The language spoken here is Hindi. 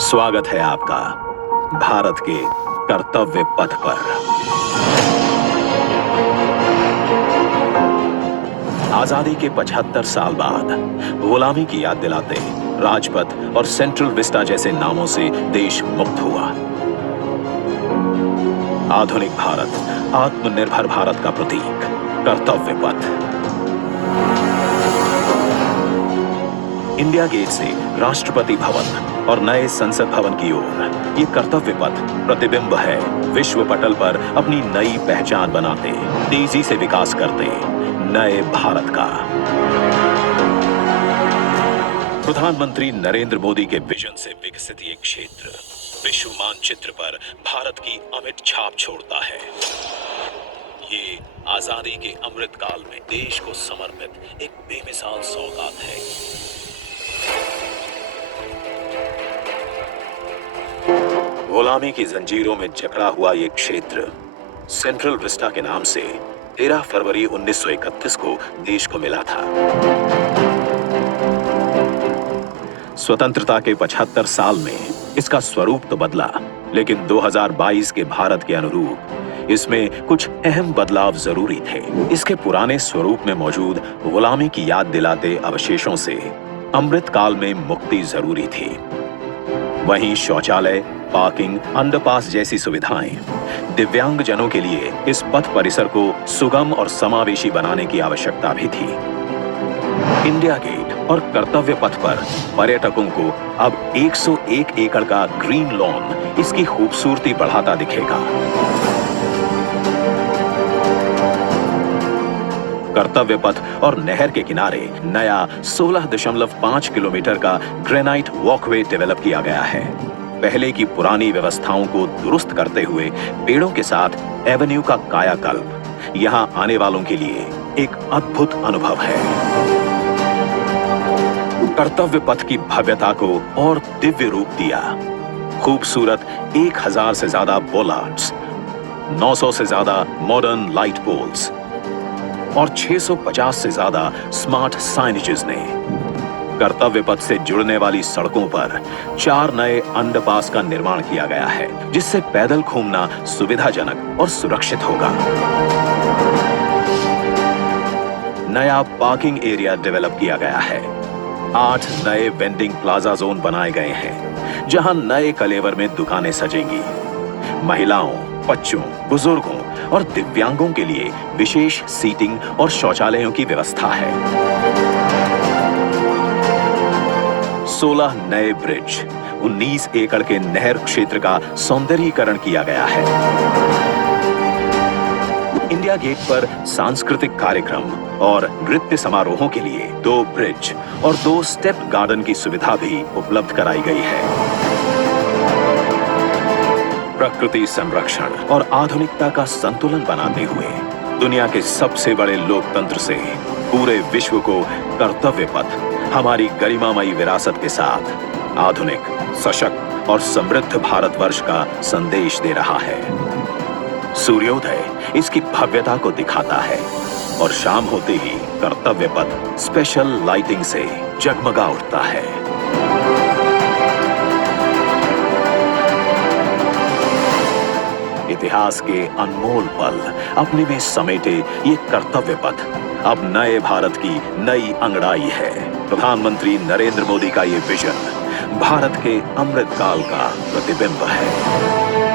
स्वागत है आपका भारत के कर्तव्य पथ पर। आजादी के 75 साल बाद गुलामी की याद दिलाते राजपथ और सेंट्रल विस्टा जैसे नामों से देश मुक्त हुआ। आधुनिक भारत, आत्मनिर्भर भारत का प्रतीक कर्तव्य पथ। इंडिया गेट से राष्ट्रपति भवन और नए संसद भवन की ओर ये कर्तव्य पथ प्रतिबिंब है विश्व पटल पर अपनी नई पहचान बनाते, तेजी से विकास करते नए भारत का। प्रधानमंत्री नरेंद्र मोदी के विजन से विकसित ये क्षेत्र विश्व मानचित्र पर भारत की अमिट छाप छोड़ता है। ये आजादी के अमृत काल में देश को समर्पित एक बेमिसाल सौगात है। गुलामी की जंजीरों में जकड़ा हुआ ये क्षेत्र सेंट्रल विस्टा के नाम से 13 फरवरी 1931 को देश को मिला था। स्वतंत्रता के 75 साल में इसका स्वरूप तो बदला, लेकिन 2022 के भारत के अनुरूप इसमें कुछ अहम बदलाव जरूरी थे। इसके पुराने स्वरूप में मौजूद गुलामी की याद दिलाते अवशेषों से अमृत काल में मुक्ति जरूरी थी। वहीं शौचालय, पार्किंग, अंडरपास जैसी सुविधाएं दिव्यांग जनों के लिए इस पथ परिसर को सुगम और समावेशी बनाने की आवश्यकता भी थी। इंडिया गेट और कर्तव्य पथ पर पर्यटकों को अब 101 एकड़ का ग्रीन लॉन इसकी खूबसूरती बढ़ाता दिखेगा। कर्तव्य पथ और नहर के किनारे नया 16.5 किलोमीटर का ग्रेनाइट वॉकवे डेवलप किया गया है। पहले की पुरानी व्यवस्थाओं को दुरुस्त करते हुए पेड़ों के साथ एवेन्यू का कायाकल्प यहां आने वालों के लिए एक अद्भुत अनुभव है। कर्तव्य पथ की भव्यता को और दिव्य रूप दिया। खूबसूरत 1000 से ज्यादा बोलार्ड्स, 900 से ज्यादा मॉडर्न लाइट पोल्स और 650 से ज्यादा स्मार्ट साइनेजेस ने कर्तव्य पथ से जुड़ने वाली सड़कों पर 4 नए अंडरपास का निर्माण किया गया है, जिससे पैदल घूमना सुविधाजनक और सुरक्षित होगा। नया पार्किंग एरिया डेवलप किया गया है। 8 नए वेंडिंग प्लाजा जोन बनाए गए हैं, जहां नए कलेवर में दुकानें सजेंगी। महिलाओं, बच्चों, बुजुर्गों और दिव्यांगों के लिए विशेष सीटिंग और शौचालयों की व्यवस्था है। 16 नए ब्रिज, 19 एकड़ के नहर क्षेत्र का सौंदर्यीकरण किया गया है। इंडिया गेट पर सांस्कृतिक कार्यक्रम और नृत्य समारोहों के लिए 2 ब्रिज और 2 स्टेप गार्डन की सुविधा भी उपलब्ध कराई गई है। प्रकृति संरक्षण और आधुनिकता का संतुलन बनाते हुए दुनिया के सबसे बड़े लोकतंत्र से पूरे विश्व को कर्तव्य पथ हमारी गरिमामयी विरासत के साथ आधुनिक, सशक्त और समृद्ध भारतवर्ष का संदेश दे रहा है। सूर्योदय इसकी भव्यता को दिखाता है और शाम होते ही कर्तव्य पथ स्पेशल लाइटिंग से जगमगा उठता है। इतिहास के अनमोल पल अपने में समेटे ये कर्तव्य पथ अब नए भारत की नई अंगड़ाई है। प्रधानमंत्री नरेंद्र मोदी का ये विजन भारत के अमृत काल का प्रतिबिंब है।